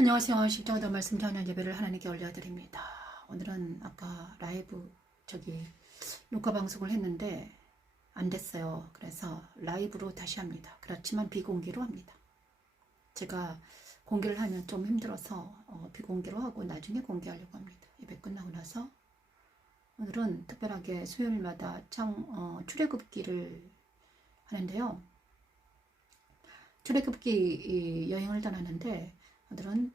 안녕하세요. 십자가도 말씀 전한 예배를 하나님께 올려드립니다. 오늘은 아까 라이브 녹화 방송을 했는데 안 됐어요. 그래서 라이브로 다시 합니다. 그렇지만 비공개로 합니다. 제가 공개를 하면 좀 힘들어서 비공개로 하고 나중에 공개하려고 합니다. 예배 끝나고 나서 오늘은 특별하게 수요일마다 출애굽기를 하는데요. 출애굽기 여행을 떠나는데 오늘은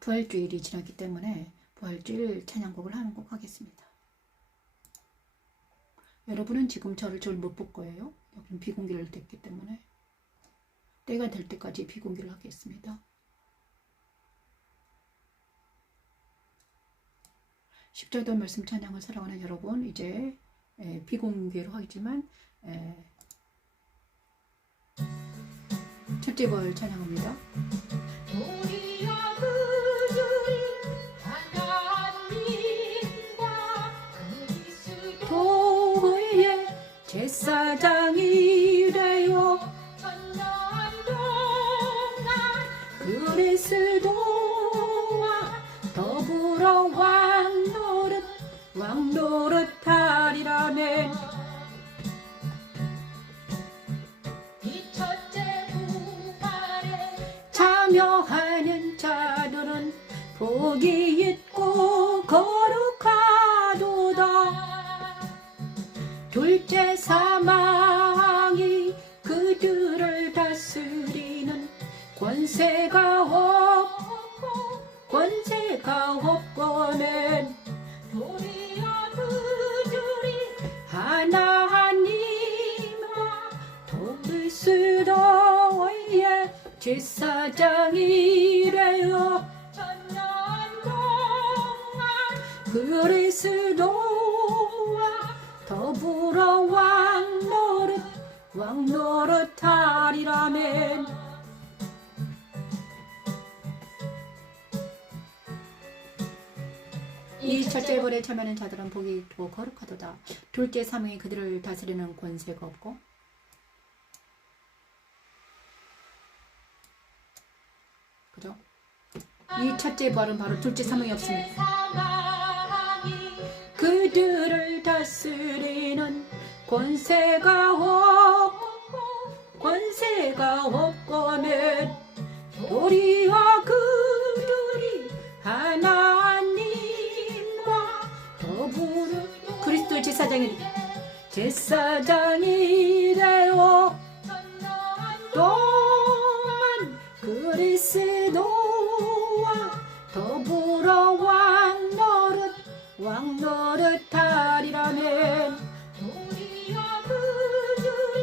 부활주일이 지났기 때문에 부활주일 찬양곡을 하는 곡 하겠습니다. 여러분은 지금 저를 못 볼 거예요. 여기는 비공개를 됐기 때문에 때가 될 때까지 비공개를 하겠습니다. 십자도 말씀 찬양을 사랑하는 여러분, 이제 비공개로 하지만 첫째 부활 찬양합니다. 도의 제사장이래요. 그리스도와 더불어 왕노릇하리라멘. 참여하는 자들은 복이 있고 거룩하도다. 둘째 사망이 그들을 다스리는 권세가 없거든. 도리어 그들이 하나님과 그리스도의 제사장이래요. 천년 동안 그리스도와 더불어 왕노릇하리라멘. 이 첫째 벌에 참여하는 자들은 복이 있고 거룩하도다. 둘째 사망이 그들을 다스리는 권세가 없고. 그죠? 이 첫째 벌은 바로 둘째 사망이 없습니다. 그들을 다스리는 권세가 없거든. 도리어 그들이 하나님과 더불어 그리스도 제사장이래요. 또한 그리스도와 더불어 왕노릇하리라멘. 도리어 그들이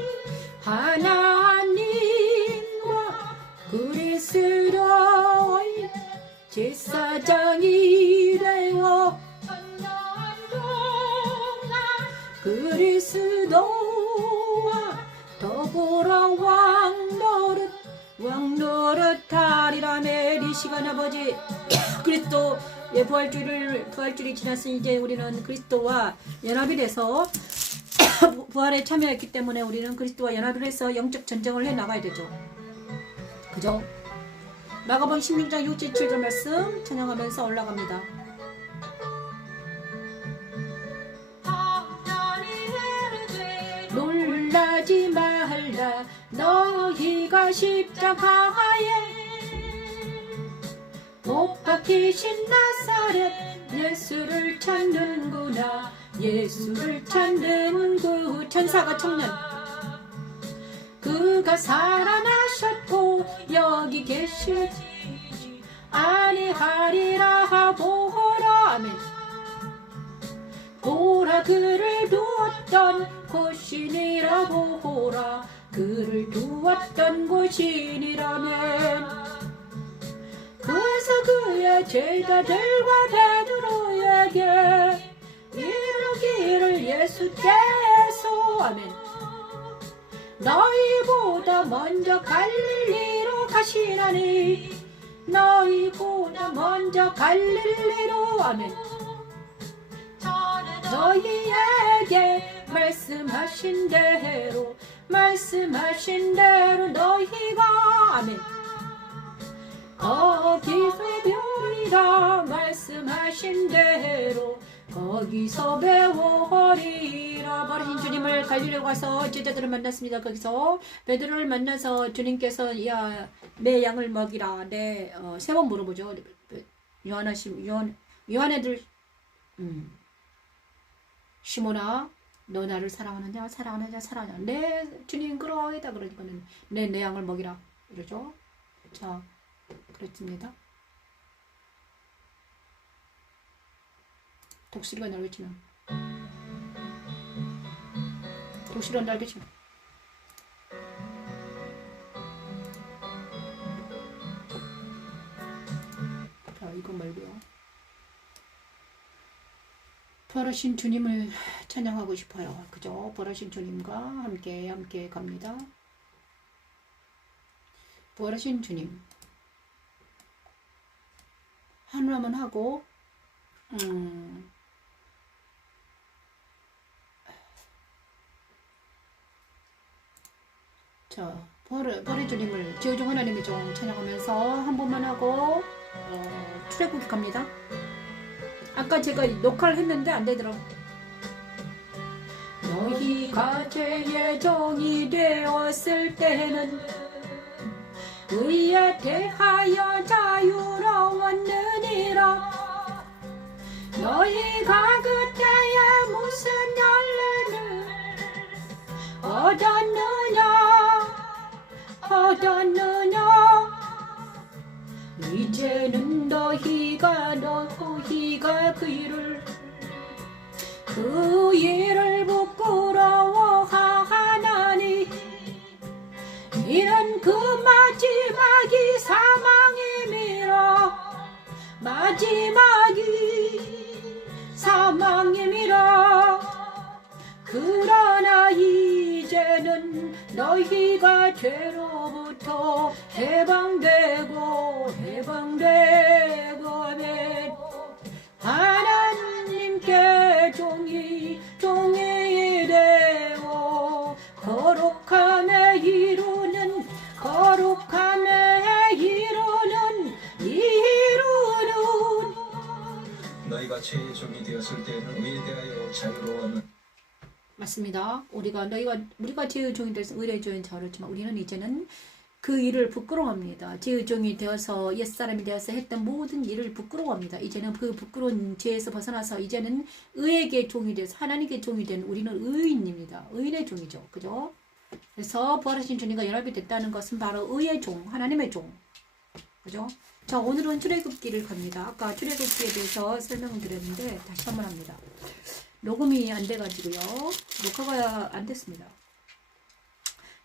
하나님과 그리스도의 제사장이래요. 그리스도와 더불어 왕노릇하리라멘. 이 시간 아버지 그리스도의 부활주일이 지났으니 이제 우리는 그리스도와 연합이 돼서 부활에 참여했기 때문에 우리는 그리스도와 연합을 해서 영적 전쟁을 해 나가야 되죠. 그죠? 마가복음 16장 6절 7절 말씀 찬양하면서 올라갑니다. 놀라지 말라 너희가 십자가에 못 박히신 나사렛 예수를 찾는구나. 예수를 찾는 그 천사가 청년 그가 살아나셨고 여기 계시지 아니하리라 보라. 아멘. 보라 그를 두었던 곳이니라. 보라 그를 두었던 곳이니라면. 그래서 그의 제자들과 베드로에게 이르기를 예수께서 아멘. 너희보다 먼저 갈릴리로 가시나니. 너희보다 먼저 갈릴리로 아멘. 너희에게 말씀하신 대로 너희가 아멘 거기서 배우리라 말씀하신 대로 거기서 배우리라. 버리신 주님을 갈릴리로 가서 제자들을 만났습니다. 거기서 베드로를 만나서 주님께서 야, 내 양을 먹이라. 세 번 물어보죠. 요한애들 시몬아 너 나를 사랑하느냐 사랑하느냐 사랑하느냐. 네 주님 그러하이다. 그러니까는 내 양을 먹이라 이러죠. 자 그렇습니다. 독수리가 날개치면 독수리가 날개치면 자 이거 말고요. 부활하신 주님을 찬양하고 싶어요. 그죠? 부활하신 주님과 함께 갑니다. 부활하신 주님 하나만 하고 자, 부활의 주님을 지어준 하나님의 종 찬양하면서 한 번만 하고 출애굽기 갑니다. 아까 제가 녹화를 했는데 안 되더라. 너희가 죄의 종이 되었을 때는 의에 대하여 자유로웠느니라. 너희가 그때에 무슨 열매를 얻었느냐 이제는 너희가 그 일을 부끄러워하나니 이는 그 마지막이 사망임이라. 그러나 이제는 너희가 죄로부터 해방되고 하나님께 종이 되어 거룩함에 이루는 너희가 죄의 종이 되었을 때는 의에 대하여 자유로웠는 맞습니다. 우리가 죄의 종이 되어서 의의 종인 자유롭지만 우리는 이제는 그 일을 부끄러워합니다. 죄의 종이 되어서 옛사람이 되어서 했던 모든 일을 부끄러워합니다. 이제는 그 부끄러운 죄에서 벗어나서 이제는 의에게 종이 돼서 하나님께 종이 된 우리는 의인입니다. 의인의 종이죠. 그죠? 그래서 부활하신 주님과 연합이 됐다는 것은 바로 의의 종, 하나님의 종. 그죠? 자, 오늘은 출애굽기를 갑니다. 아까 출애굽기에 대해서 설명을 드렸는데 다시 한번 합니다. 녹음이 안 돼가지고요. 녹화가 안 됐습니다.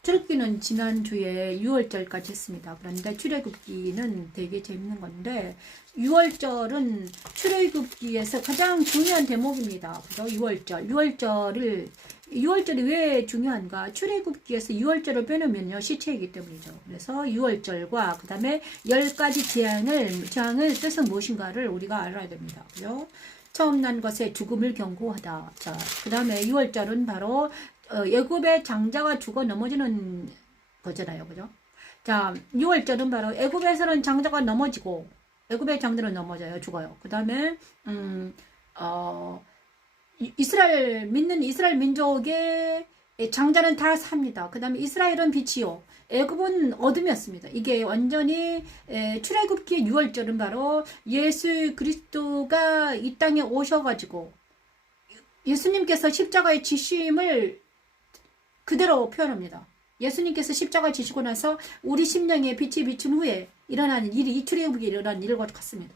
출애굽기는 지난주에 6월절까지 했습니다. 그런데 출애굽기는 되게 재밌는 건데 6월절은 출애굽기에서 가장 중요한 대목입니다. 그죠? 6월절이 왜 중요한가? 출애굽기에서 6월절을 빼놓으면요 시체이기 때문이죠. 그래서 6월절과 그 다음에 10가지 재앙의 뜻은 무엇인가를 우리가 알아야 됩니다. 그죠? 처음 난 것에 죽음을 경고하다. 자, 그 다음에 6월절은 바로 애굽의 장자가 죽어 넘어지는 거잖아요. 그죠? 자, 6월절은 바로 애굽에서는 장자가 넘어지고 애굽의 장자는 넘어져요. 죽어요. 그 다음에 믿는 이스라엘 민족의 장자는 다 삽니다. 그 다음에 이스라엘은 빛이요. 애굽은 어둠이었습니다. 이게 완전히 출애굽기의 6월절은 바로 예수 그리스도가 이 땅에 오셔가지고 예수님께서 십자가의 지심을 그대로 표현합니다. 예수님께서 십자가에 지시고 나서 우리 심령에 빛이 비춘 후에 일어나는 일이 이 출애굽기에 일어난 일과 같습니다.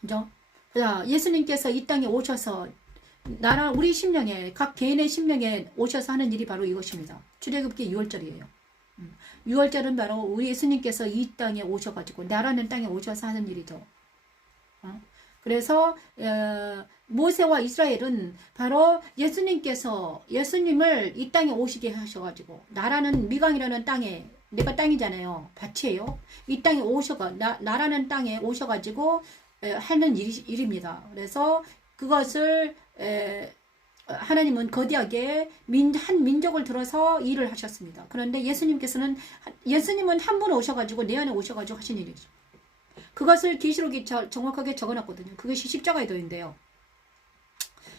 그죠? 자, 예수님께서 이 땅에 오셔서 우리 심령에 각 개인의 심령에 오셔서 하는 일이 바로 이것입니다. 출애굽기 6월절이에요. 6월절은 바로 우리 예수님께서 이 땅에 오셔가지고 나라는 땅에 오셔서 하는 일이죠. 그래서 모세와 이스라엘은 바로 예수님을 이 땅에 오시게 하셔가지고 나라는 미강이라는 땅에 내가 땅이잖아요. 밭이에요. 이 땅에 나라는 땅에 오셔가지고 하는 일입니다. 그래서 그것을 하나님은 거대하게 한 민족을 들어서 일을 하셨습니다. 그런데 예수님은 한 분 오셔가지고 내 안에 오셔가지고 하신 일이죠. 그것을 계시록이 정확하게 적어놨거든요. 그것이 십자가의 도인데요.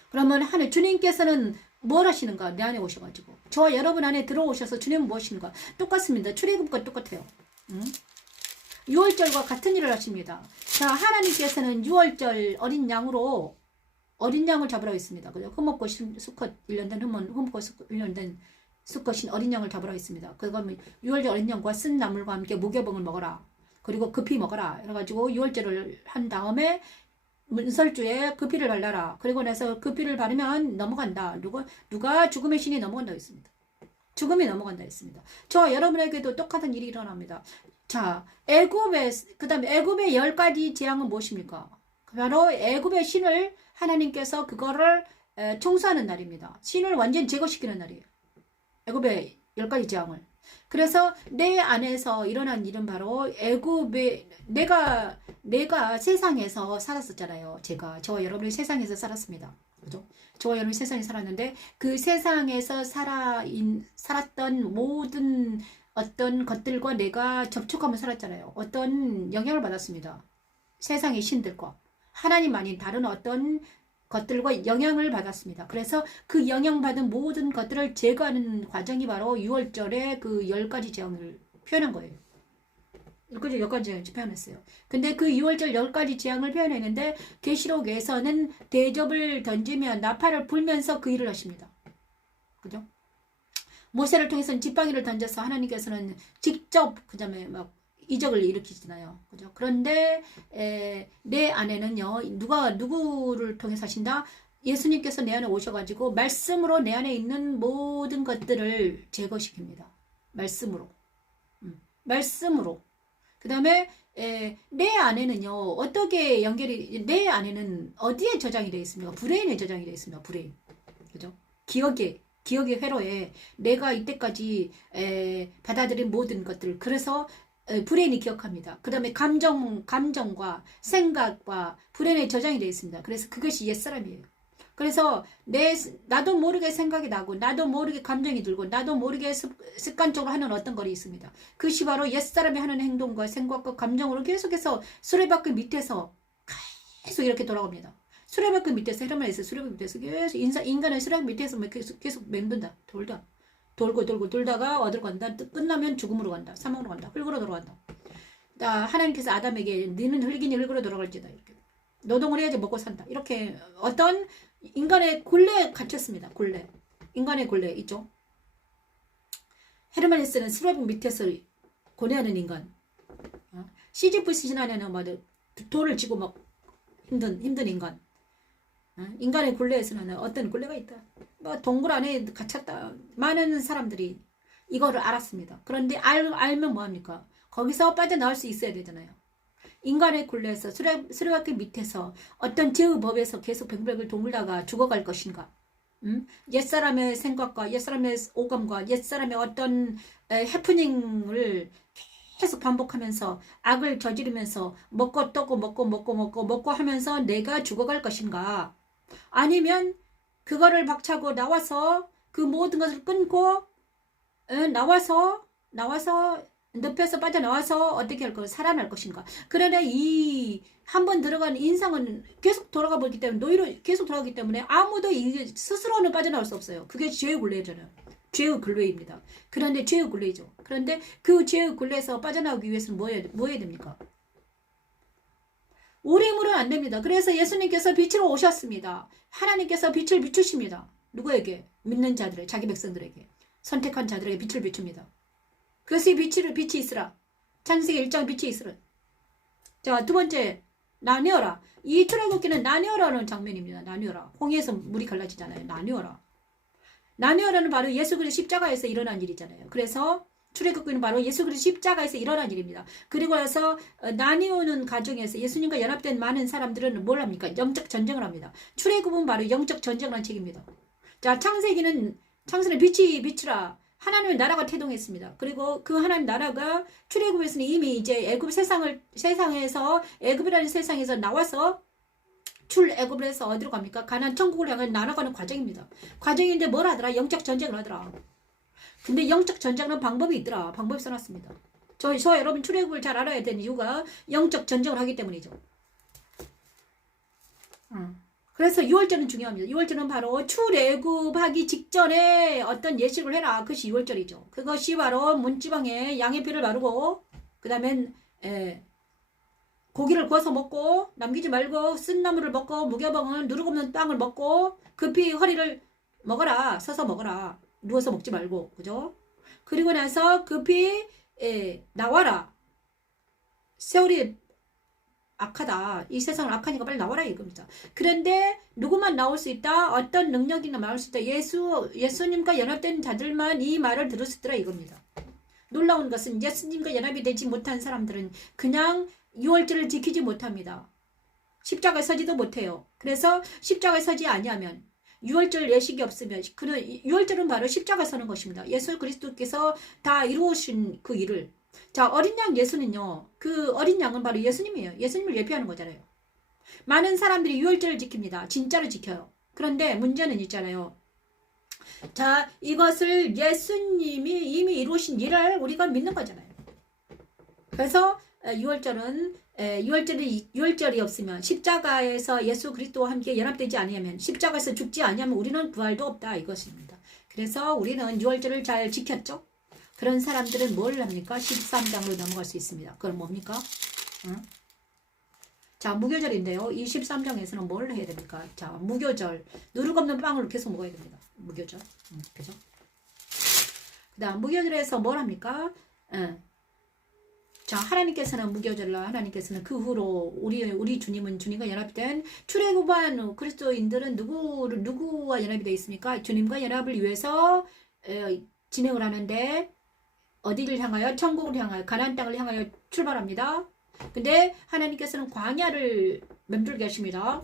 그러면 주님께서는 뭘 하시는가? 내 안에 오셔가지고 저와 여러분 안에 들어오셔서 주님은 무엇인가? 똑같습니다. 출애굽과 똑같아요. 6월절과 같은 일을 하십니다. 자, 하나님께서는 6월절 어린 양을 잡으라고 했습니다. 그죠? 흠없고 수컷 1년 된 흠없고 1년 된 수컷인 어린 양을 잡으라고 했습니다. 그러면 6월절 어린 양과 쓴 나물과 함께 무교병을 먹어라. 그리고 급히 먹어라. 그래가지고 6월절을 한 다음에 문설주에 급히를 발라라. 그리고 나서 급히를 바르면 넘어간다. 누가 죽음의 신이 넘어간다고 했습니다. 죽음이 넘어간다 했습니다. 저와 여러분에게도 똑같은 일이 일어납니다. 자, 그 다음에 애굽의 10가지 재앙은 무엇입니까? 바로 애굽의 신을 하나님께서 그거를 청소하는 날입니다. 신을 완전히 제거시키는 날이에요. 애굽의 10가지 재앙을. 그래서 내 안에서 일어난 일은 바로 애굽의 내가 세상에서 살았었잖아요. 저와 여러분이 세상에서 살았습니다. 그죠? 저와 여러분이 세상에 살았는데 그 세상에서 살았던 모든 어떤 것들과 내가 접촉하며 살았잖아요. 어떤 영향을 받았습니다. 세상의 신들과 하나님 아닌 다른 어떤 것들과 영향을 받았습니다. 그래서 그 영향받은 모든 것들을 제거하는 과정이 바로 6월절에 그 10가지 재앙을 표현한 거예요. 10가지 재앙을 표현했어요. 근데 그 6월절 10가지 재앙을 표현했는데 계시록에서는 대접을 던지며 나팔을 불면서 그 일을 하십니다. 그죠? 모세를 통해서는 지팡이를 던져서 하나님께서는 직접 그 다음에 막 이적을 일으키잖아요. 그죠? 그런데 내 안에는요. 누구를 통해서 하신다? 예수님께서 내 안에 오셔가지고 말씀으로 내 안에 있는 모든 것들을 제거시킵니다. 말씀으로. 말씀으로. 그 다음에 내 안에는요. 어떻게 내 안에는 어디에 저장이 되어 있습니까? 브레인에 저장이 되어 있습니다. 브레인. 그죠? 기억의 회로에 내가 이때까지 받아들인 모든 것들. 그래서 브레인이 기억합니다. 그 다음에 감정과 생각과 브레인에 저장이 되어 있습니다. 그래서 그것이 옛사람이에요. 그래서 나도 모르게 생각이 나고 나도 모르게 감정이 들고 나도 모르게 습관적으로 하는 어떤 것이 있습니다. 그것이 바로 옛사람이 하는 행동과 생각과 감정으로 계속해서 수레바퀴 밑에서 계속 이렇게 돌아갑니다. 수레바퀴 밑에서 헤르만에서 수레바퀴 밑에서 계속 인간의 수레바퀴 밑에서 계속 맴돈다. 돌다가 어디로 간다? 끝나면 죽음으로 간다. 사망으로 간다. 흙으로 돌아간다. 하나님께서 아담에게 너는 흙이니 흙으로 돌아갈지다. 이렇게 노동을 해야지 먹고 산다. 이렇게 어떤 인간의 굴레에 갇혔습니다. 인간의 굴레 있죠. 헤르만에스는 수레바퀴 밑에서 고뇌하는 인간. 시지프스 신안에는 돌을 쥐고 막 힘든 인간. 인간의 굴레에서는 어떤 굴레가 있다. 동굴 안에 갇혔다. 많은 사람들이 이거를 알았습니다. 그런데 알면 뭐합니까? 거기서 빠져나올 수 있어야 되잖아요. 인간의 굴레에서 수레바퀴 밑에서 어떤 제의법에서 계속 뱅뱅을 동글다가 죽어갈 것인가? 옛사람의 생각과 옛사람의 오감과 옛사람의 어떤 해프닝을 계속 반복하면서 악을 저지르면서 먹고 떠고 먹고 하면서 내가 죽어갈 것인가? 아니면 그거를 박차고 나와서 그 모든 것을 끊고 나와서 늪에서 빠져나와서 어떻게 할 것인가? 살아날 것인가? 그러나 이 한 번 들어간 인상은 계속 돌아가 보기 때문에 노예로 계속 돌아가기 때문에 아무도 스스로는 빠져나올 수 없어요. 그게 죄의 굴레잖아요. 죄의 굴레입니다. 그런데 죄의 굴레이죠. 그런데 그 죄의 굴레에서 빠져나오기 위해서는 뭐 해야 됩니까? 우리 힘으로는 안 됩니다. 그래서 예수님께서 빛으로 오셨습니다. 하나님께서 빛을 비추십니다. 누구에게? 믿는 자들에게, 자기 백성들에게, 선택한 자들에게 빛을 비춥니다. 그것이 빛이 있으라. 창세기 1장 빛이 있으라. 자, 두 번째, 나뉘어라. 이 출애굽기는 나뉘어라는 장면입니다. 나뉘어라. 홍해에서 물이 갈라지잖아요. 나뉘어라는 바로 예수 그리스도 십자가에서 일어난 일이잖아요. 그래서 출애굽기는 바로 예수 그리스도 십자가에서 일어난 일입니다. 그리고 나서 나뉘어는 과정에서 예수님과 연합된 많은 사람들은 뭘 합니까? 영적 전쟁을 합니다. 출애굽은 바로 영적 전쟁을 한 책입니다. 자, 창세기는 빛이 비추라. 하나님의 나라가 태동했습니다. 그리고 그 하나님 나라가 출애굽에서는 이미 이제 애굽 세상에서 애굽이라는 세상에서 나와서 출애굽을 해서 어디로 갑니까? 가나안 천국을 향해 날아가는 과정입니다. 과정인데 뭘 하더라? 영적 전쟁을 하더라. 근데 영적 전쟁은 방법이 있더라. 방법이 써놨습니다. 저 여러분 출애굽을 잘 알아야 되는 이유가 영적 전쟁을 하기 때문이죠. 그래서 6월절은 중요합니다. 6월절은 바로 출애굽하기 직전에 어떤 예식을 해라. 그것이 6월절이죠. 그것이 바로 문지방에 양의 피를 바르고 그 다음엔 고기를 구워서 먹고 남기지 말고 쓴 나물을 먹고 무교병은 누룩 없는 빵을 먹고 급히 허리를 먹어라. 서서 먹어라. 누워서 먹지 말고. 그죠? 그리고 나서 급히 나와라. 세월이 악하다. 이 세상은 악하니까 빨리 나와라 이겁니다. 그런데 누구만 나올 수 있다. 어떤 능력이나 나올 수 있다. 예수님과 연합된 자들만 이 말을 들을 수 있더라 이겁니다. 놀라운 것은 예수님과 연합이 되지 못한 사람들은 그냥 6월절을 지키지 못합니다. 십자가에 서지도 못해요. 그래서 십자가에 서지 아니하면 6월절 예식이 없으면 그는 6월절은 바로 십자가에 서는 것입니다. 예수 그리스도께서 다 이루으신 그 일을 자, 어린 양 예수는요. 그 어린 양은 바로 예수님이에요. 예수님을 예표하는 거잖아요. 많은 사람들이 6월절을 지킵니다. 진짜로 지켜요. 그런데 문제는 있잖아요. 자, 이것을 예수님이 이미 이루신 일을 우리가 믿는 거잖아요. 그래서 6월절이 없으면 십자가에서 예수 그리스도와 함께 연합되지 아니하면 십자가에서 죽지 아니하면 우리는 부활도 없다 이것입니다. 그래서 우리는 6월절을 잘 지켰죠. 그런 사람들은 뭘 합니까? 13장으로 넘어갈 수 있습니다. 그건 뭡니까? 자, 무교절인데요. 이 13장에서는 뭘 해야 됩니까? 자, 무교절. 누룩 없는 빵을 계속 먹어야 됩니다. 무교절. 그죠? 그 다음, 무교절에서 뭘 합니까? 자, 하나님께서는 무교절로, 하나님께서는 그 후로 우리 주님은 주님과 연합된 출애굽한 그리스도인들은 누구와 연합이 되어 있습니까? 주님과 연합을 위해서 진행을 하는데 어디를 향하여? 천국을 향하여, 가나안 땅을 향하여 출발합니다. 근데 하나님께서는 광야를 맴돌게 하십니다.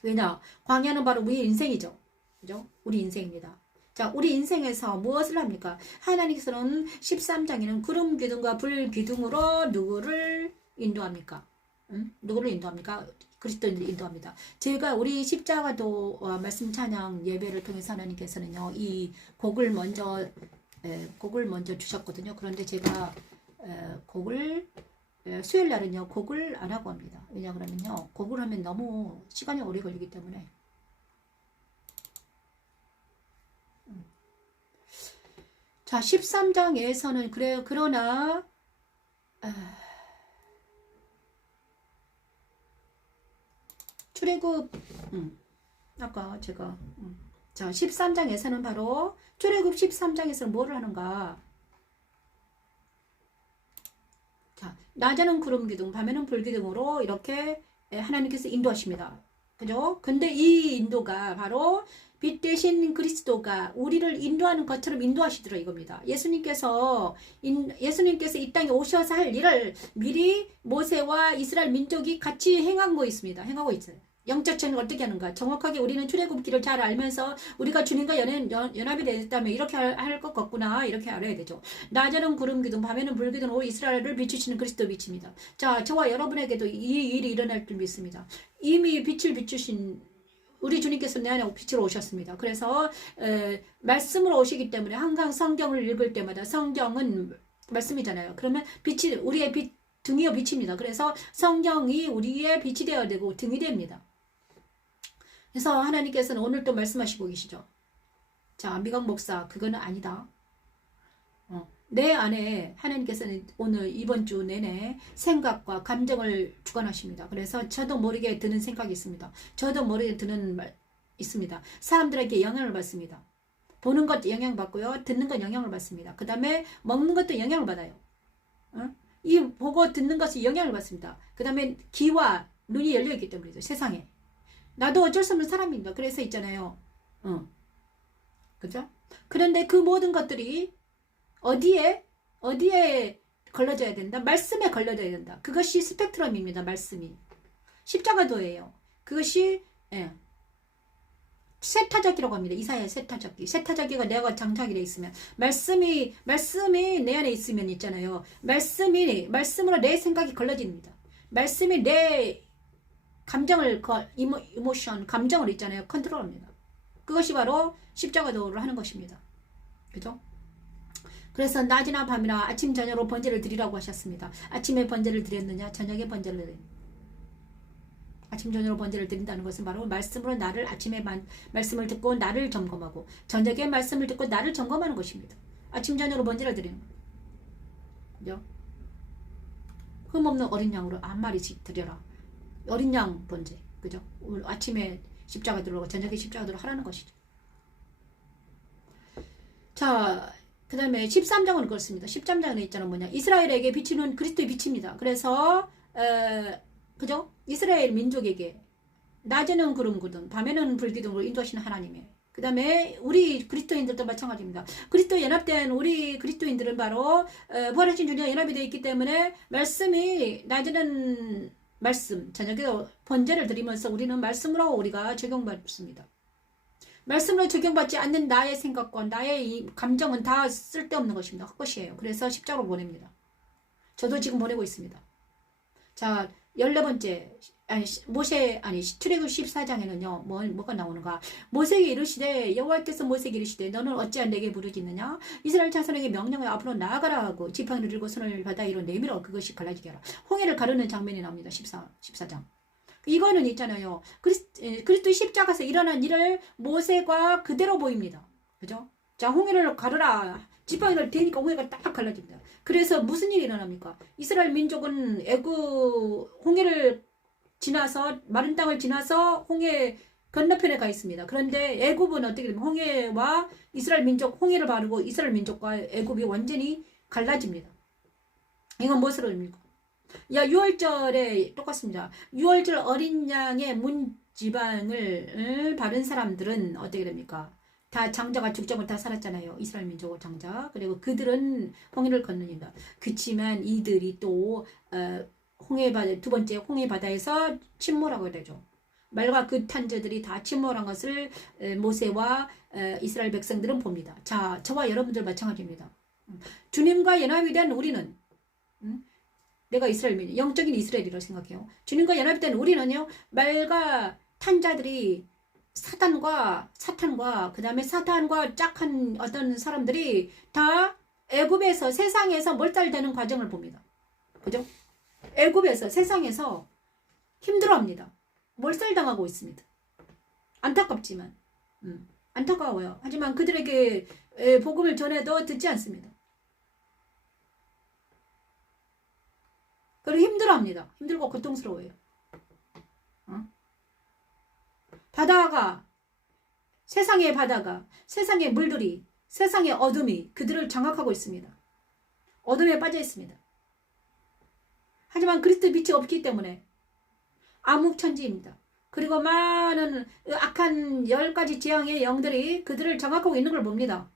왜냐? 광야는 바로 우리 인생이죠. 그죠? 우리 인생입니다. 자, 우리 인생에서 무엇을 합니까? 하나님께서는 13장에는 구름 기둥과 불 기둥으로 누구를 인도합니까? 누구를 인도합니까? 그리스도인들을 인도합니다. 제가 우리 십자가도 말씀 찬양 예배를 통해서 하나님께서는요, 이 곡을 먼저 주셨거든요. 그런데 제가 곡을 수요일 날은요 곡을 안 하고 합니다. 왜냐 그러면요 곡을 하면 너무 시간이 오래 걸리기 때문에. 자, 13장에서는 그래요. 그러나 출애굽 아까 제가 자, 13장에서는 바로 출애굽 13장에서는 뭐를 하는가? 자, 낮에는 구름 기둥, 밤에는 불 기둥으로 이렇게 하나님께서 인도하십니다. 그죠? 근데 이 인도가 바로 빛 대신 그리스도가 우리를 인도하는 것처럼 인도하시더라 이겁니다. 예수님께서 이 땅에 오셔서 할 일을 미리 모세와 이스라엘 민족이 같이 행하고 있습니다. 행하고 있어요. 영적 체는 어떻게 하는가? 정확하게 우리는 출애굽기를 잘 알면서 우리가 주님과 연합이 됐다면 이렇게 할 것 같구나 이렇게 알아야 되죠. 낮에는 구름 기둥, 밤에는 불 기둥으로 이스라엘을 비추시는 그리스도 빛입니다. 자, 저와 여러분에게도 이 일이 일어날 줄 믿습니다. 이미 빛을 비추신 우리 주님께서 내 안에 빛으로 오셨습니다. 그래서 말씀으로 오시기 때문에 항상 성경을 읽을 때마다 성경은 말씀이잖아요. 그러면 빛이 우리의 빛 등이여 빛입니다. 그래서 성경이 우리의 빛이 되어야 되고 등이 됩니다. 그래서 하나님께서는 오늘 또 말씀하시고 계시죠. 자, 미강 목사 그거는 아니다. 내 안에 하나님께서는 오늘 이번 주 내내 생각과 감정을 주관하십니다. 그래서 저도 모르게 드는 생각이 있습니다. 저도 모르게 드는 말 있습니다. 사람들에게 영향을 받습니다. 보는 것도 영향을 받고요. 듣는 것 영향을 받습니다. 그 다음에 먹는 것도 영향을 받아요. 이 보고 듣는 것이 영향을 받습니다. 그 다음에 귀와 눈이 열려있기 때문이죠. 세상에. 나도 어쩔 수 없는 사람입니다. 그래서 있잖아요. 그죠? 그런데 그 모든 것들이 어디에 걸러져야 된다? 말씀에 걸러져야 된다. 그것이 스펙트럼입니다. 말씀이. 십자가도예요. 그것이 세타자기라고 합니다. 이사야 세타자기. 세타자기가 내가 장착이 되어 있으면 말씀이 내 안에 있으면 있잖아요. 말씀으로 내 생각이 걸러집니다. 말씀이 내 감정을 감정을 있잖아요. 컨트롤합니다. 그것이 바로 십자가도를 하는 것입니다. 그죠? 그래서 낮이나 밤이나 아침 저녁으로 번제를 드리라고 하셨습니다. 아침에 번제를 드렸느냐 저녁에 번제를 드렸느냐. 아침 저녁으로 번제를 드린다는 것은 바로 말씀으로 나를 아침에 말씀을 듣고 나를 점검하고 저녁에 말씀을 듣고 나를 점검하는 것입니다. 아침 저녁으로 번제를 드리는 거예요. 그죠? 흠없는 어린 양으로 한 마리씩 드려라. 어린 양 번제. 그죠? 오늘 아침에 십자가 들어오고 저녁에 십자가 들어 하라는 것이죠. 자, 그 다음에 13장은 그렇습니다. 13장에 있잖아 뭐냐. 이스라엘에게 비치는 그리스도의 빛입니다. 그래서 그죠? 이스라엘 민족에게 낮에는 구름 기둥, 밤에는 불 기둥으로 인도하시는 하나님의. 그 다음에 우리 그리스도인들도 마찬가지입니다. 그리스도 연합된 우리 그리스도인들은 바로 부활하신 주님과 연합이 되어 있기 때문에 말씀이 낮에는 말씀, 저녁에도 번제를 드리면서 우리는 말씀으로 우리가 적용받습니다. 말씀으로 적용받지 않는 나의 생각과 나의 이 감정은 다 쓸데없는 것입니다. 헛것이에요. 그래서 십자가로 보냅니다. 저도 지금 보내고 있습니다. 자, 14번째 출애굽 14장에는요 뭐가 나오는가. 모세에게 이르시되 여호와께서 모세에게 이르시되 너는 어찌하여 내게 부르짖느냐. 이스라엘 자손에게 명령하여 앞으로 나아가라 하고 지팡이를 들고 손을 바다위로 내밀어 그것이 갈라지게 하라. 홍해를 가르는 장면이 나옵니다. 14장. 이거는 있잖아요. 그리스도 십자가에서 일어난 일을 모세가 그대로 보입니다. 그죠? 자, 홍해를 가르라. 지팡이를 대니까 홍해가 딱 갈라집니다. 그래서 무슨 일이 일어납니까? 이스라엘 민족은 홍해를 지나서 마른 땅을 지나서 홍해 건너편에 가 있습니다. 그런데 애굽은 어떻게 되면 홍해와 이스라엘 민족 홍해를 바르고 이스라엘 민족과 애굽이 완전히 갈라집니다. 이건 무엇을 의미입니까? 6월절에 똑같습니다. 6월절 어린 양의 문지방을 바른 사람들은 어떻게 됩니까? 다 장자가 죽정을 다 살았잖아요. 이스라엘 민족의 장자. 그리고 그들은 홍해를 건너니다. 그치만 이들이 또 두 번째 홍해 바다에서 침몰하게 되죠. 말과 그 탄자들이 다 침몰한 것을 모세와 이스라엘 백성들은 봅니다. 자, 저와 여러분들 마찬가지입니다. 주님과 연합이 된 우리는 내가 이스라엘민, 영적인 이스라엘이라고 생각해요. 주님과 연합이 된 우리는요, 말과 탄자들이 사탄과 그 다음에 사탄과 짝한 어떤 사람들이 다 애굽에서 세상에서 몰살되는 과정을 봅니다. 그죠? 애굽에서 세상에서 힘들어합니다. 몰살당하고 있습니다. 안타깝지만 안타까워요. 하지만 그들에게 복음을 전해도 듣지 않습니다. 그리고 힘들어합니다. 힘들고 고통스러워요. 바다가 세상의 바다가 세상의 물들이 세상의 어둠이 그들을 장악하고 있습니다. 어둠에 빠져 있습니다. 하지만 그리스도 빛이 없기 때문에 암흑천지입니다. 그리고 많은 악한 10가지 재앙의 영들이 그들을 장악하고 있는 걸 봅니다.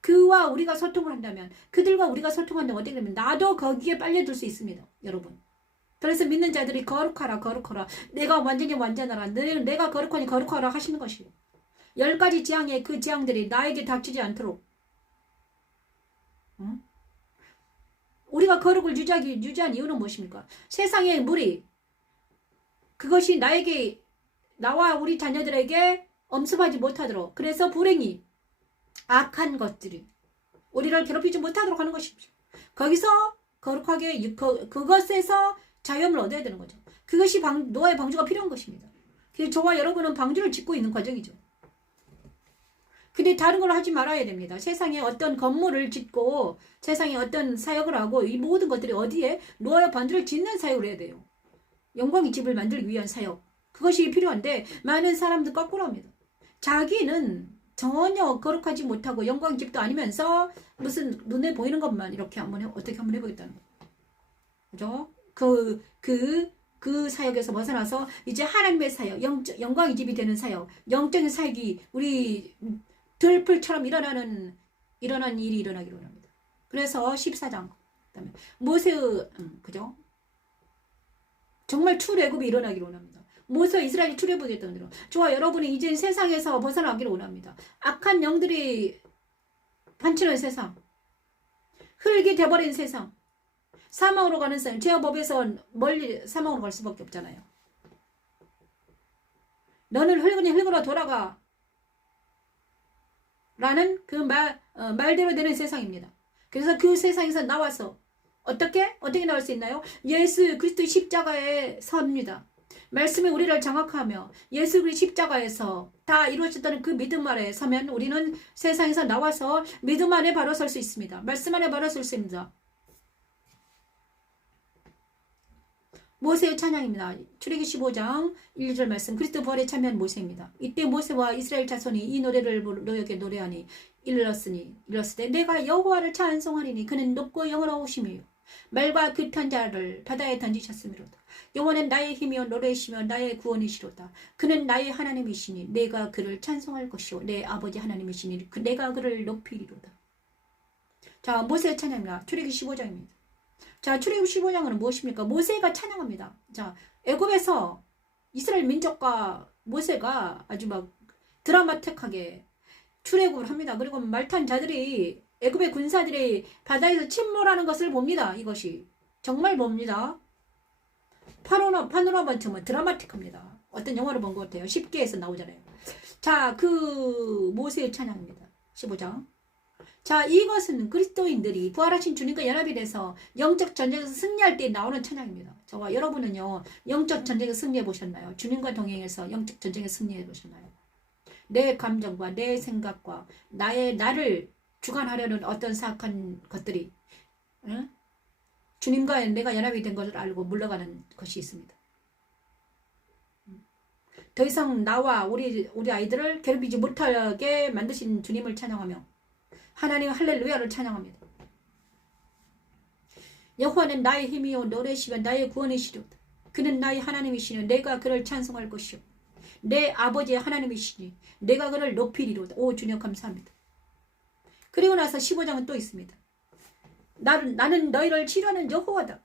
그와 우리가 소통을 한다면, 그들과 우리가 소통한다면 어떻게 되면 나도 거기에 빨려들 수 있습니다. 여러분. 그래서 믿는 자들이 거룩하라 거룩하라, 내가 완전히 완전하라, 내가 거룩하니 거룩하라 하시는 것이에요. 10가지 재앙의 그 재앙들이 나에게 닥치지 않도록 우리가 거룩을 유지한 이유는 무엇입니까? 세상의 물이 그것이 나와 우리 자녀들에게 엄습하지 못하도록, 그래서 불행이 악한 것들이 우리를 괴롭히지 못하도록 하는 것이죠. 거기서 거룩하게 그것에서 자유함을 얻어야 되는 거죠. 그것이 노아의 방주가 필요한 것입니다. 그래서 저와 여러분은 방주를 짓고 있는 과정이죠. 근데 다른 걸 하지 말아야 됩니다. 세상에 어떤 건물을 짓고 세상에 어떤 사역을 하고 이 모든 것들이 어디에? 노아의 방주를 짓는 사역을 해야 돼요. 영광의 집을 만들기 위한 사역. 그것이 필요한데 많은 사람들 거꾸로 합니다. 자기는 전혀 거룩하지 못하고 영광의 집도 아니면서 무슨 눈에 보이는 것만 이렇게 어떻게 한번 해보겠다는 거예요. 그죠? 그 사역에서 벗어나서 이제 하나님의 사역, 영광의 집이 되는 사역, 영적인 사역이 우리 들풀처럼 일어난 일이 일어나기로 합니다. 그래서 14장, 그다음에 모세의 그죠? 정말 출애굽이 일어나기로 합니다. 모세 이스라엘이 출애굽했던 대로 저와 여러분이 이제 세상에서 벗어나기를 원합니다. 악한 영들이 판치는 세상, 흙이 돼버린 세상, 사망으로 가는 세상, 죄와 법에서 멀리 사망으로 갈 수밖에 없잖아요. 너는 흙이니 흙으로 돌아가 라는 그 말대로 되는 세상입니다. 그래서 그 세상에서 나와서 어떻게 나올 수 있나요? 예수 그리스도 십자가에 섭니다. 말씀이 우리를 장악하며 예수 그리스도 십자가에서 다 이루어졌다는 그 믿음 아래 서면 우리는 세상에서 나와서 믿음 안에 바로 설 수 있습니다. 말씀 안에 바로 설 수 있습니다. 모세의 찬양입니다. 출애굽기 15장 1, 2절 말씀. 그리스도 부활에 참여한 모세입니다. 이때 모세와 이스라엘 자손이 이 노래를 너에게 노래하니 이르렀으되 내가 여호와를 찬송하리니 그는 높고 영원하오시며 말과 급한 자를 바다에 던지셨음이로다. 여호와는 나의 힘이요 노래이시며 나의 구원이시로다. 그는 나의 하나님이시니 내가 그를 찬송할 것이요 내 아버지 하나님이시니 내가 그를 높이리로다. 자, 모세의 찬양입니다. 출애굽기 15장입니다. 자, 출애굽 15장은 무엇입니까? 모세가 찬양합니다. 자, 애굽에서 이스라엘 민족과 모세가 아주 막 드라마틱하게 출애굽을 합니다. 그리고 말탄 자들이 애굽의 군사들이 바다에서 침몰하는 것을 봅니다. 이것이 정말 봅니다. 파노라마 정말 드라마틱합니다. 어떤 영화를 본 것 같아요. 10개에서 나오잖아요. 자, 그 모세의 찬양입니다. 15장. 자, 이것은 그리스도인들이 부활하신 주님과 연합이 돼서 영적 전쟁에서 승리할 때 나오는 찬양입니다. 저와 여러분은요, 영적 전쟁에서 승리해 보셨나요? 주님과 동행해서 영적 전쟁에서 승리해 보셨나요? 내 감정과 내 생각과 나를 주관하려는 어떤 사악한 것들이 주님과 내가 연합이 된 것을 알고 물러가는 것이 있습니다. 더 이상 나와 우리 아이들을 괴롭히지 못하게 만드신 주님을 찬양하며 하나님 할렐루야를 찬양합니다. 여호와는 나의 힘이요 노래시며 나의 구원이시로다. 그는 나의 하나님이시니 내가 그를 찬송할 것이요 내 아버지의 하나님이시니 내가 그를 높이리로다. 오 주님 감사합니다. 그리고 나서 15장은 또 있습니다. 나는 너희를 치료하는 여호와다.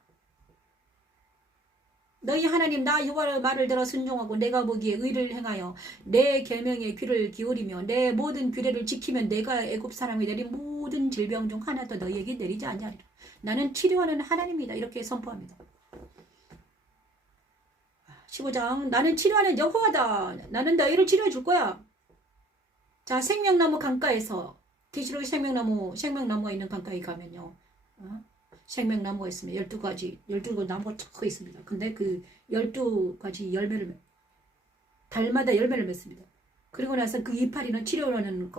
너희 하나님 나 여호와의 말을 들어 순종하고 내가 보기에 의를 행하여 내 계명에 귀를 기울이며 내 모든 규례를 지키면 내가 애굽 사람이 내린 모든 질병 중 하나도 너희에게 내리지 아니하리라. 나는 치료하는 하나님이다. 이렇게 선포합니다. 15장 나는 치료하는 여호와다. 나는 너희를 치료해 줄 거야. 자, 생명나무 강가에서 계시록의 생명나무가 있는 강가에 가면요. 생명나무가 있습니다. 12가지 나무가 쫙 있습니다. 근데 그 12가지 열매를 달마다 열매를 맺습니다. 그리고 나서 그 이파리는 치료하는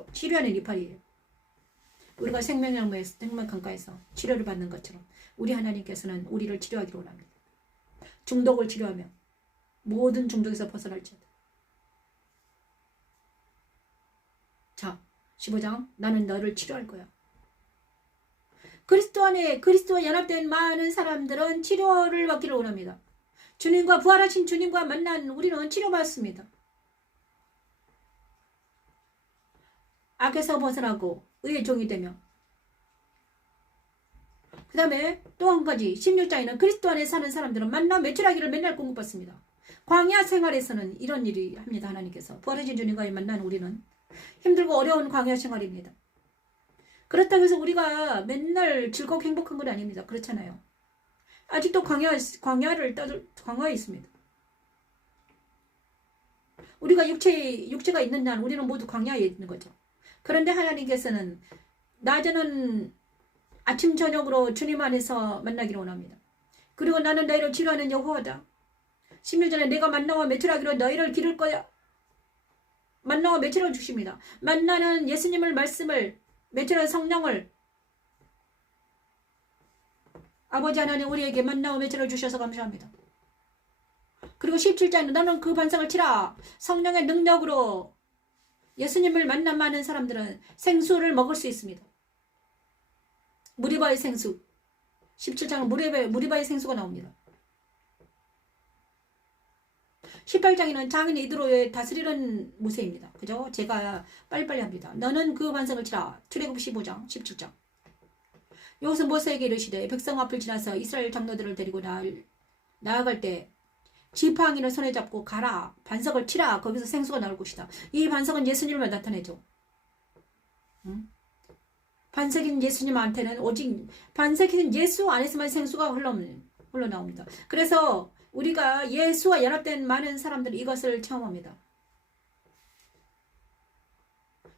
이파리예요. 우리가 생명나무에서 생명강가에서 치료를 받는 것처럼 우리 하나님께서는 우리를 치료하기로 원합니다. 중독을 치료하며 모든 중독에서 벗어날지어다. 자, 15장 나는 너를 치료할 거야. 그리스도와 연합된 많은 사람들은 치료를 받기를 원합니다. 주님과 부활하신 주님과 만난 우리는 치료받습니다. 악에서 벗어나고 의의 종이 되며 그 다음에 또 한 가지 16장에는 그리스도 안에 사는 사람들은 만나 매출하기를 맨날 공급받습니다. 광야 생활에서는 이런 일이 합니다. 하나님께서 부활하신 주님과의 만난 우리는 힘들고 어려운 광야 생활입니다. 그렇다고 해서 우리가 맨날 즐겁고 행복한 건 아닙니다. 그렇잖아요. 아직도 광야에 있습니다. 우리가 육체가 있는 한 우리는 모두 광야에 있는 거죠. 그런데 하나님께서는 낮에는 아침 저녁으로 주님 안에서 만나기를 원합니다. 그리고 나는 너희를 치료하는 여호와다. 16절에 내가 만나와 매출하기로 너희를 기를 거야. 만나와 매출을 주십니다. 만나는 예수님을 말씀을 매출하는 성령을 아버지 하나님 우리에게 만나와 매출을 주셔서 감사합니다. 그리고 17장에 너는 그 반석을 치라. 성령의 능력으로 예수님을 만난 많은 사람들은 생수를 먹을 수 있습니다. 무리바의 생수. 17장은 무리바의 생수가 나옵니다. 18장에는 장인 이드로의 다스리는 모세입니다. 그죠? 제가 빨리빨리 합니다. 너는 그 반석을 치라. 출애굽 15장, 17장. 여기서 모세에게 이르시되 백성 앞을 지나서 이스라엘 장로들을 데리고 나아갈 때 지팡이를 손에 잡고 가라. 반석을 치라. 거기서 생수가 나올 것이다. 이 반석은 예수님을 나타내죠. 반석인 예수님한테는 오직 반석인 예수 안에서만 생수가 흘러나옵니다. 그래서 우리가 예수와 연합된 많은 사람들이 이것을 체험합니다.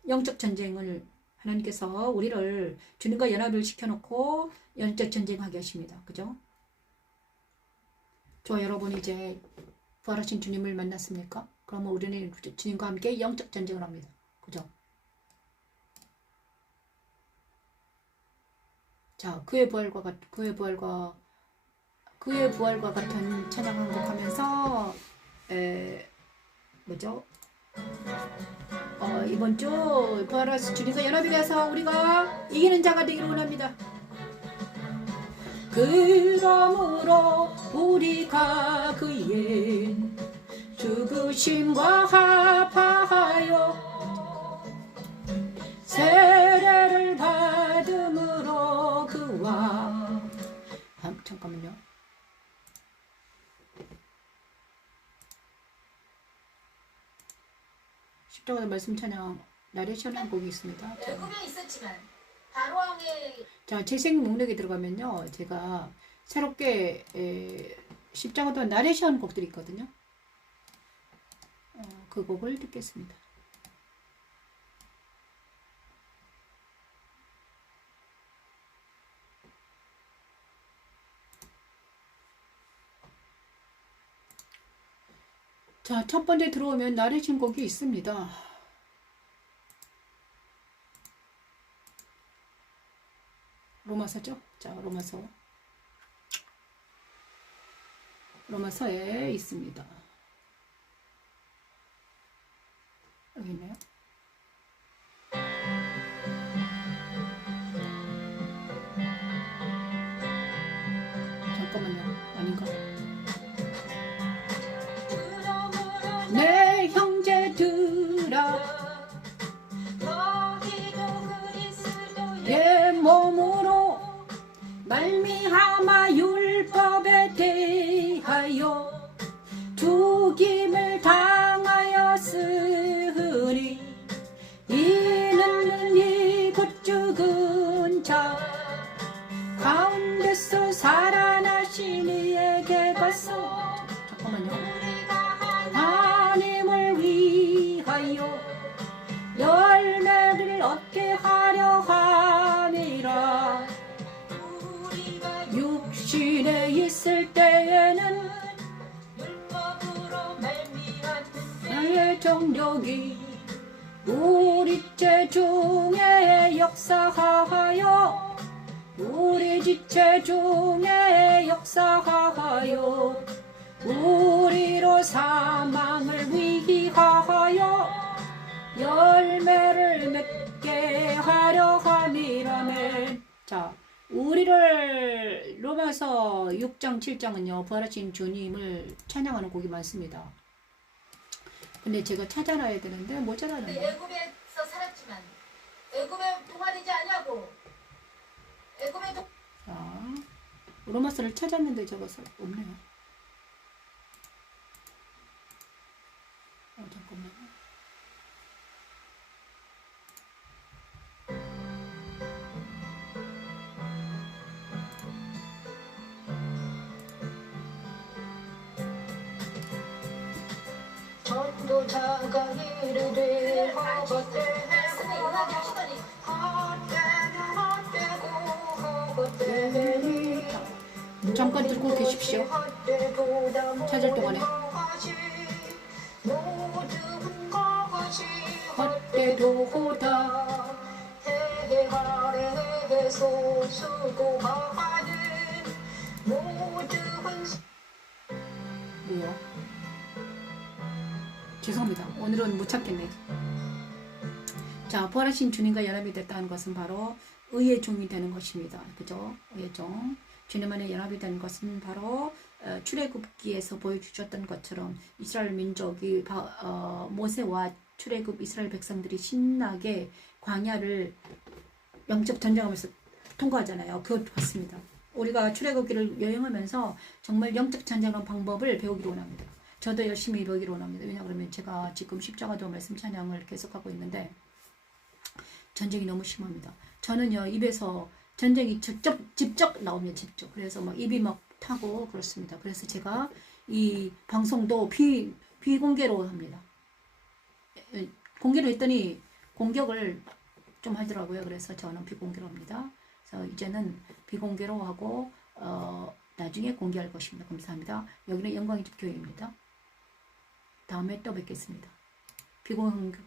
영적 전쟁을 하나님께서 우리를 주님과 연합을 시켜놓고 영적 전쟁하게 하십니다. 그죠? 저 여러분 이제 부활하신 주님을 만났습니까? 그러면 우리는 주님과 함께 영적 전쟁을 합니다. 그죠? 자, 그의 부활과 같은 찬양 한곡하면서 뭐죠? 이번 주 부활하신 주님과 연합이 돼서 우리가 이기는 자가 되기를 원합니다. 그러므로 우리가 그의 죽으심과 합하여 세례를 받음으로 그와 잠깐만요. 십자가의 말씀 찬양 나레이션 한 곡이 있습니다. 애굽에 있었지만 바로왕의 자, 재생 목록에 들어가면요, 제가 새롭게 십자가도 나레이션 곡들이 있거든요. 그 곡을 듣겠습니다. 자, 첫 번째 들어오면 나레이션 곡이 있습니다. 로마서죠? 자, 로마서에 있습니다. 여기 있네요. 잠깐만요. 아닌가? 내 형제들아, 예 몸으로 말미암아 율법에 대하여 죽임을 당하였으니 이는 이 곧 죽은 자 가운데서 살아나신 이에게 가서 잠깐만요. 하나님을 위하여 열매를 얻게 하려 함이라. 육신에 있을 때에는 나의 정력이 우리 체 중에 역사하여 우리 지체 중에 역사하여 우리로 사망을 위하여 열매를 맺게 하려 함이라면. 자, 우리를 로마서 6장 7장은요 부활하신 주님을 찬양하는 곡이 많습니다. 근데 제가 찾아놔야 되는데 못 찾아놔요. 애굽에서 살았지만 애굽에 동안이지 아니하고 애굽에 자, 로마서를 찾았는데 저것은 없네요. 잠깐만요. 전도자가 이르되 허것대 연하게 하시더니 잠깐 들고 계십시오. 찾을 동안에 헛되도다 뭐야? 죄송합니다. 오늘은 못 찾겠네요. 자, 부활하신 주님과 연합이 됐다는 것은 바로 의의 종이 되는 것입니다. 그죠? 의의 종. 주님 안에 연합이 되는 것은 바로 출애굽기에서 보여주셨던 것처럼 이스라엘 민족이 모세와 출애굽 이스라엘 백성들이 신나게 광야를 영적 전쟁하면서 통과하잖아요. 그것 같습니다. 우리가 출애굽기를 여행하면서 정말 영적 전쟁하는 방법을 배우기로 원합니다. 저도 열심히 배우기로 원합니다. 왜냐하면 제가 지금 십자가도 말씀 찬양을 계속하고 있는데 전쟁이 너무 심합니다. 저는요 입에서 전쟁이 직접 나오면 직접. 그래서 막 입이 막 타고 그렇습니다. 그래서 제가 이 방송도 비공개로 합니다. 공개로 했더니 공격을 좀 하더라고요. 그래서 저는 비공개로 합니다. 그래서 이제는 비공개로 하고 나중에 공개할 것입니다. 감사합니다. 여기는 영광의 집 교회입니다. 다음에 또 뵙겠습니다. 비공개